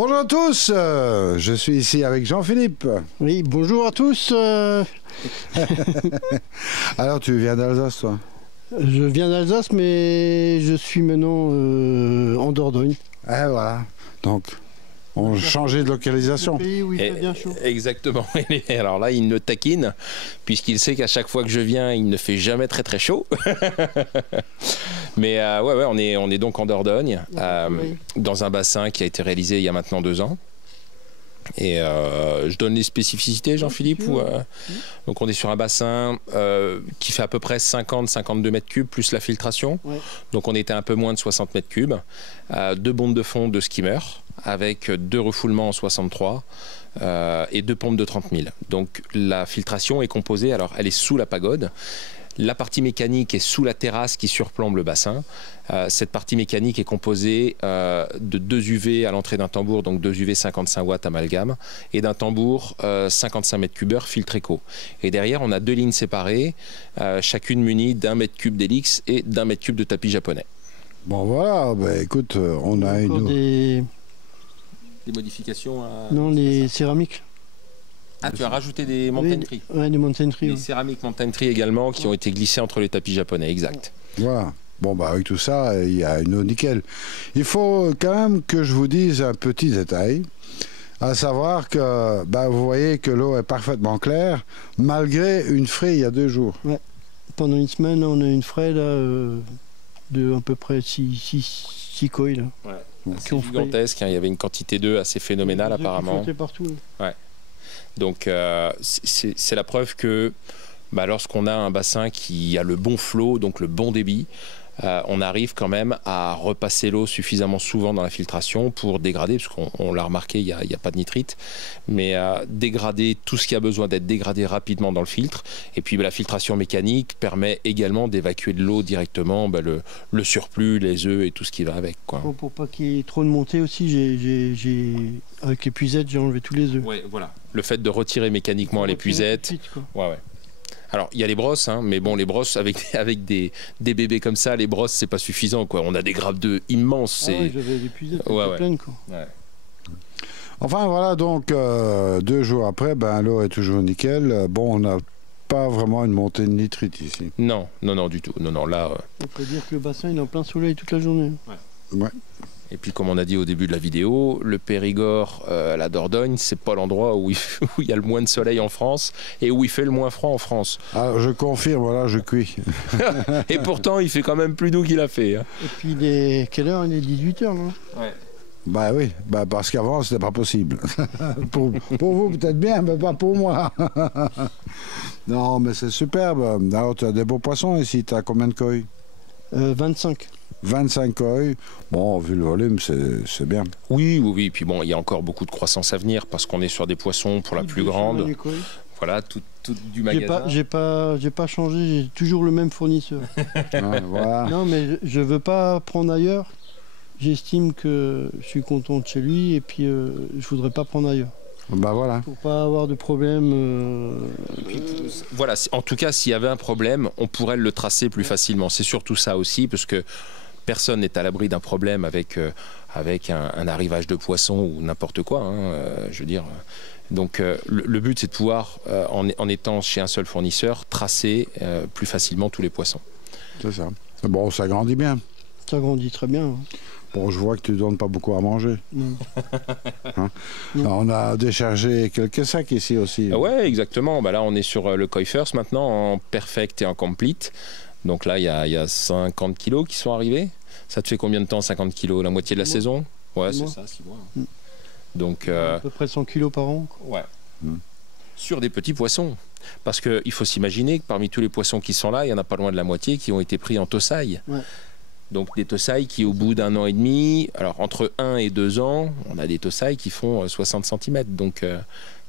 Bonjour à tous, je suis ici avec Jean-Philippe. Oui, bonjour à tous. Alors tu viens d'Alsace toi? Je viens d'Alsace, mais je suis maintenant en Dordogne. Ah voilà, donc on changeait de localisation. Le pays où il fait bien chaud. Exactement. Alors là, il me taquine, puisqu'il sait qu'à chaque fois que je viens, il ne fait jamais très très chaud. Mais ouais, on est donc en Dordogne, dans un bassin qui a été réalisé il y a maintenant 2 ans. Et je donne les spécificités, Jean-Philippe. Donc on est sur un bassin qui fait à peu près 50-52 mètres cubes plus la filtration. Ouais. Donc on était un peu moins de 60 mètres cubes. 2 bombes de fond de skimmer avec 2 refoulements en 63 et 2 pompes de 30 000. Donc la filtration est composée, alors elle est sous la pagode. La partie mécanique est sous la terrasse qui surplombe le bassin. Cette partie mécanique est composée de 2 UV à l'entrée d'un tambour, donc 2 UV 55 watts amalgame, et d'un tambour 55 mètres cubeurs filtre éco. Et derrière, on a 2 lignes séparées, chacune munie d'1 mètre cube d'hélix et d'1 mètre cube de tapis japonais. Bon voilà, bah, écoute, on a des modifications à... Non, les céramiques. Ah, tu as rajouté des mountain trees. Oui, des mountain trees. Des céramiques mountain trees également qui ont été glissées entre les tapis japonais, exact. Voilà. Bon, bah avec tout ça, il y a une eau nickel. Il faut quand même que je vous dise un petit détail, à savoir que bah, vous voyez que l'eau est parfaitement claire, malgré une fraie il y a 2 jours. Ouais. Pendant une semaine, on a une fraie là, de à peu près 6 coils. Là. Ouais. C'est gigantesque, hein. Il y avait une quantité d'œufs assez phénoménale apparemment. Partout. Ouais. Donc c'est la preuve que bah, lorsqu'on a un bassin qui a le bon flot, donc le bon débit, on arrive quand même à repasser l'eau suffisamment souvent dans la filtration pour dégrader, parce qu'on l'a remarqué, il n'y a pas de nitrite, mais dégrader tout ce qui a besoin d'être dégradé rapidement dans le filtre. Et puis bah, la filtration mécanique permet également d'évacuer de l'eau directement, bah, le surplus, les œufs et tout ce qui va avec, quoi. Bon, pour pas qu'il y ait trop de montée aussi, avec l'épuisette, j'ai enlevé tous les œufs. Ouais, voilà. Le fait de retirer mécaniquement l'épuisette. Ouais. Alors, il y a les brosses, hein, mais bon, les brosses, avec des bébés comme ça, les brosses, c'est pas suffisant, quoi. On a des grappes d'œufs immenses. Ah oui, j'avais l'épuisette pleine, quoi. Ouais. Enfin, voilà, donc, 2 jours après, ben, l'eau est toujours nickel. Bon, on n'a pas vraiment une montée de nitrite ici. Non, du tout. Non, là... On peut dire que le bassin, il est en plein soleil toute la journée. Ouais. Et puis, comme on a dit au début de la vidéo, le Périgord, la Dordogne, c'est pas l'endroit où il y a le moins de soleil en France et où il fait le moins froid en France. Alors, je confirme, voilà, je cuis. Et pourtant, il fait quand même plus doux qu'il a fait. Hein. Et puis, quelle heure? Il est 18h, non? Ouais. Bah oui, bah parce qu'avant, c'était pas possible. pour vous, peut-être bien, mais pas pour moi. Non, mais c'est superbe. Alors, tu as des beaux poissons ici. Tu as combien de koi? 25. 25 koi. Bon, vu le volume, c'est bien. Oui. Puis bon, il y a encore beaucoup de croissance à venir parce qu'on est sur des poissons pour la plus grande. Voilà, tout du magasin. J'ai pas changé, j'ai toujours le même fournisseur. Voilà. Non, mais je veux pas prendre ailleurs. J'estime que je suis content de chez lui et puis je voudrais pas prendre ailleurs. Bah voilà. Pour pas avoir de problème. Voilà, en tout cas, s'il y avait un problème, on pourrait le tracer plus facilement. C'est surtout ça aussi, parce que personne n'est à l'abri d'un problème avec un arrivage de poissons ou n'importe quoi. Hein, je veux dire. Donc le but, c'est de pouvoir, en étant chez un seul fournisseur, tracer plus facilement tous les poissons. C'est ça. Bon, ça grandit bien. Ça grandit très bien. Hein. Bon, je vois que tu ne donnes pas beaucoup à manger. Non. Hein? Non. Alors, on a déchargé quelques sacs ici aussi. Oui, exactement. Bah là, on est sur le Koi First maintenant, en perfect et en complete. Donc là, il y a 50 kilos qui sont arrivés. Ça te fait combien de temps, 50 kilos? La moitié de la saison? Ouais, c'est ça, 6 mois. Donc, à peu près 100 kilos par an. Ouais. Sur des petits poissons. Parce qu'il faut s'imaginer que parmi tous les poissons qui sont là, il y en a pas loin de la moitié qui ont été pris en tossaille. Ouais. Donc des tossailles qui, au bout d'1 an et demi, alors entre 1 et 2 ans, on a des tossailles qui font 60 cm. Donc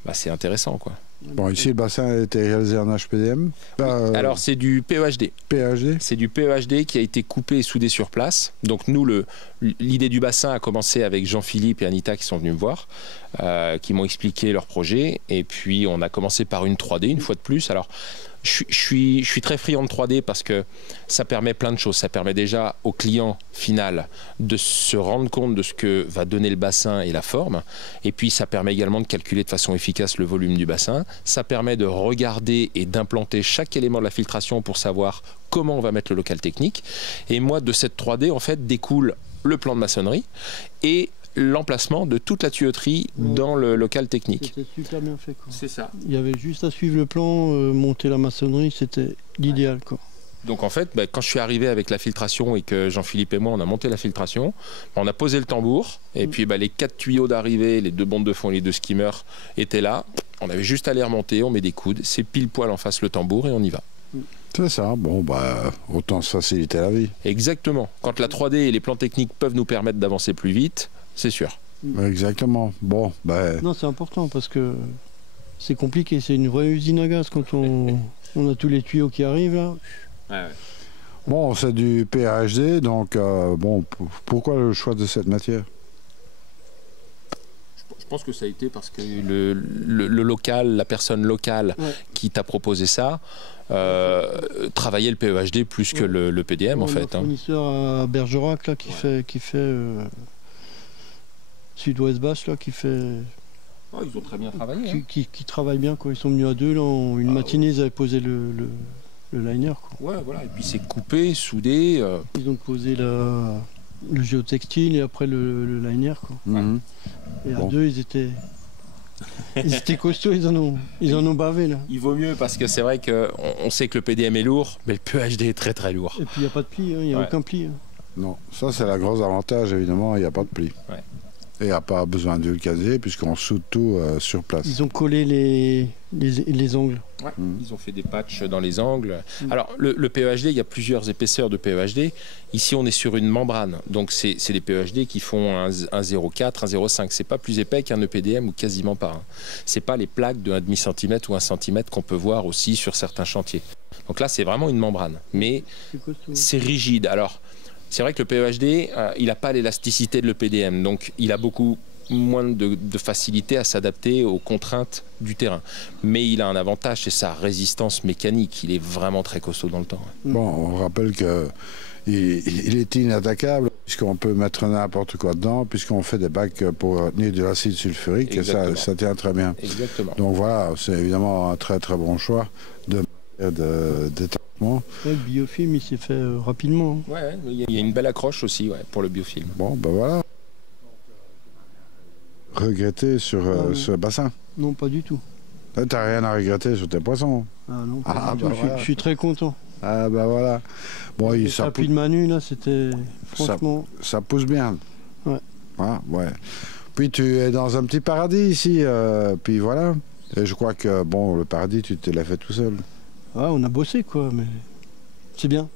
bah, c'est intéressant, quoi. Bon, ici, le bassin a été réalisé en HPDM. Alors, c'est du PEHD. PEHD. C'est du PEHD qui a été coupé et soudé sur place. Donc, nous, l'idée du bassin a commencé avec Jean-Philippe et Anita qui sont venus me voir, qui m'ont expliqué leur projet. Et puis, on a commencé par une 3D, une fois de plus. Alors, je suis très friand de 3D parce que ça permet plein de choses. Ça permet déjà au client final de se rendre compte de ce que va donner le bassin et la forme. Et puis ça permet également de calculer de façon efficace le volume du bassin. Ça permet de regarder et d'implanter chaque élément de la filtration pour savoir comment on va mettre le local technique. Et moi, de cette 3D, en fait, découle le plan de maçonnerie et l'emplacement de toute la tuyauterie dans le local technique. C'était super bien fait. C'est ça. Il y avait juste à suivre le plan, monter la maçonnerie, c'était l'idéal. Donc en fait, quand je suis arrivé avec la filtration et que Jean-Philippe et moi on a monté la filtration, on a posé le tambour et puis les 4 tuyaux d'arrivée, les 2 bondes de fond et les 2 skimmers étaient là. On avait juste à les remonter, on met des coudes, c'est pile poil en face le tambour et on y va. C'est ça, bon, autant se faciliter la vie. Exactement. Quand la 3D et les plans techniques peuvent nous permettre d'avancer plus vite, c'est sûr. Exactement. Bon, Non, c'est important parce que c'est compliqué. C'est une vraie usine à gaz quand on a tous les tuyaux qui arrivent là. Ouais. Bon, c'est du PAHD, donc pourquoi le choix de cette matière? Je pense que ça a été parce que le local, la personne locale qui t'a proposé ça, travaillait le PEHD plus que le PDM en fait. Un fournisseur à Bergerac là, qui fait Sud-Ouest Basse là, qui fait. Ils ont très bien travaillé. Qui travaillent bien quoi. Ils sont venus à 2 là, en une matinée, ils avaient posé le liner quoi. Ouais, voilà. Et puis c'est coupé, soudé. Ils ont posé le géotextile et après le liner quoi. Et à 2 ils étaient costauds, ils en ont bavé là. Il vaut mieux parce que c'est vrai qu'on sait que le PDM est lourd, mais le PEHD est très très lourd. Et puis il n'y a pas de pli, il n'y a aucun pli. Non, ça c'est le gros avantage évidemment, il n'y a pas de pli. Ouais. Et il n'y a pas besoin d'huile casier puisqu'on soude tout sur place. Ils ont collé les angles. Ouais, ils ont fait des patchs dans les angles. Alors, le PEHD, il y a plusieurs épaisseurs de PEHD. Ici, on est sur une membrane. Donc, c'est des PEHD qui font un 0,4, un 0,5. C'est pas plus épais qu'un EPDM ou quasiment pas. C'est pas les plaques de 1,5 cm ou 1 cm qu'on peut voir aussi sur certains chantiers. Donc là, c'est vraiment une membrane. Mais c'est rigide. Alors, c'est vrai que le PEHD, il n'a pas l'élasticité de l'EPDM. Donc, il a beaucoup moins de facilité à s'adapter aux contraintes du terrain. Mais il a un avantage, c'est sa résistance mécanique. Il est vraiment très costaud dans le temps. Bon, on rappelle qu'il est inattaquable puisqu'on peut mettre n'importe quoi dedans, puisqu'on fait des bacs pour tenir de l'acide sulfurique. Exactement. Et ça tient très bien. Exactement. Donc voilà, c'est évidemment un très très bon choix d'étalement. Le biofilm, il s'est fait rapidement. Ouais, il y a une belle accroche aussi pour le biofilm. Bon, voilà. Regretter sur ce bassin? Non, pas du tout. T'as rien à regretter sur tes poissons? Ah non, pas du tout. Voilà. Je suis très content. Ah voilà. Bon, ça de Manu, là, c'était franchement... Ça pousse bien. Ouais. Ah, ouais. Puis tu es dans un petit paradis ici, puis voilà. Et je crois que, le paradis, tu te l'as fait tout seul. Ah, on a bossé, quoi, mais c'est bien.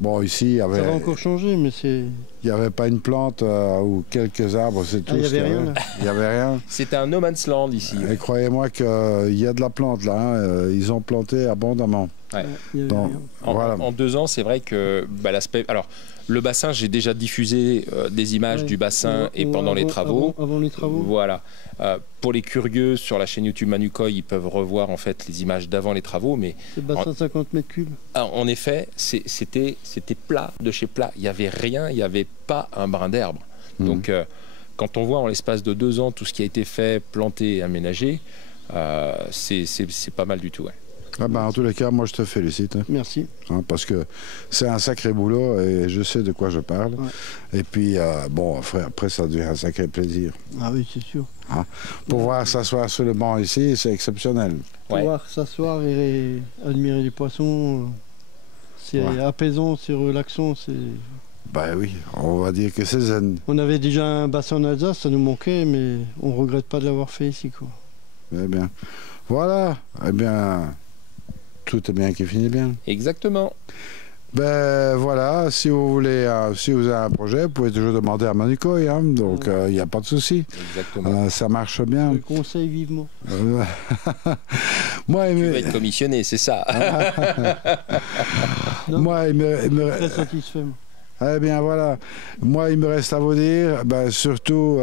Bon, ici, il y avait... Ça va encore changer, mais c'est... Il n'y avait pas une plante ou quelques arbres, c'est tout. Il n'y avait rien, là. Il n'y avait rien. C'était un no man's land ici. Et croyez-moi qu'il y a de la plante, là. Hein. Ils ont planté abondamment. Ouais. Donc, voilà. En 2 ans, c'est vrai que l'aspect... Alors, le bassin, j'ai déjà diffusé des images du bassin pendant les travaux. Avant les travaux. Voilà. Pour les curieux, sur la chaîne YouTube Manukoy, ils peuvent revoir en fait les images d'avant les travaux. Mais c'est bassin 50 mètres cubes. En effet, c'était plat de chez plat. Il n'y avait rien, il n'y avait pas un brin d'herbe. Donc, quand on voit en l'espace de 2 ans tout ce qui a été fait, planté et aménagé, c'est pas mal du tout. Ouais. En tous les cas, moi je te félicite. Hein. Merci. Parce que c'est un sacré boulot et je sais de quoi je parle. Ouais. Et puis, après, ça devient un sacré plaisir. Ah oui, c'est sûr. Pouvoir s'asseoir sur le banc ici, c'est exceptionnel. Pouvoir s'asseoir et admirer les poissons, c'est apaisant, c'est relaxant. Oui, on va dire que c'est zen. On avait déjà un bassin en Alsace, ça nous manquait, mais on regrette pas de l'avoir fait ici, quoi. Eh bien, voilà. Eh bien... Tout est bien qui finit bien. Exactement. Voilà, si vous voulez, si vous avez un projet, vous pouvez toujours demander à Manukoy, hein, donc il n'y a pas de souci. Exactement. Ça marche bien. Je le conseille vivement. Moi, tu vas être commissionné, c'est ça. Moi, il me... Très satisfait. Eh bien voilà, moi il me reste à vous dire, surtout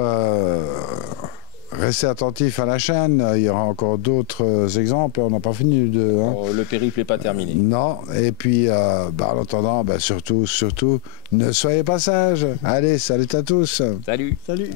restez attentifs à la chaîne. Il y aura encore d'autres exemples. On n'a pas fini de... Hein. Oh, le périple n'est pas terminé. Non. Et puis, en attendant, surtout, ne soyez pas sages. Allez, salut à tous. Salut. Salut.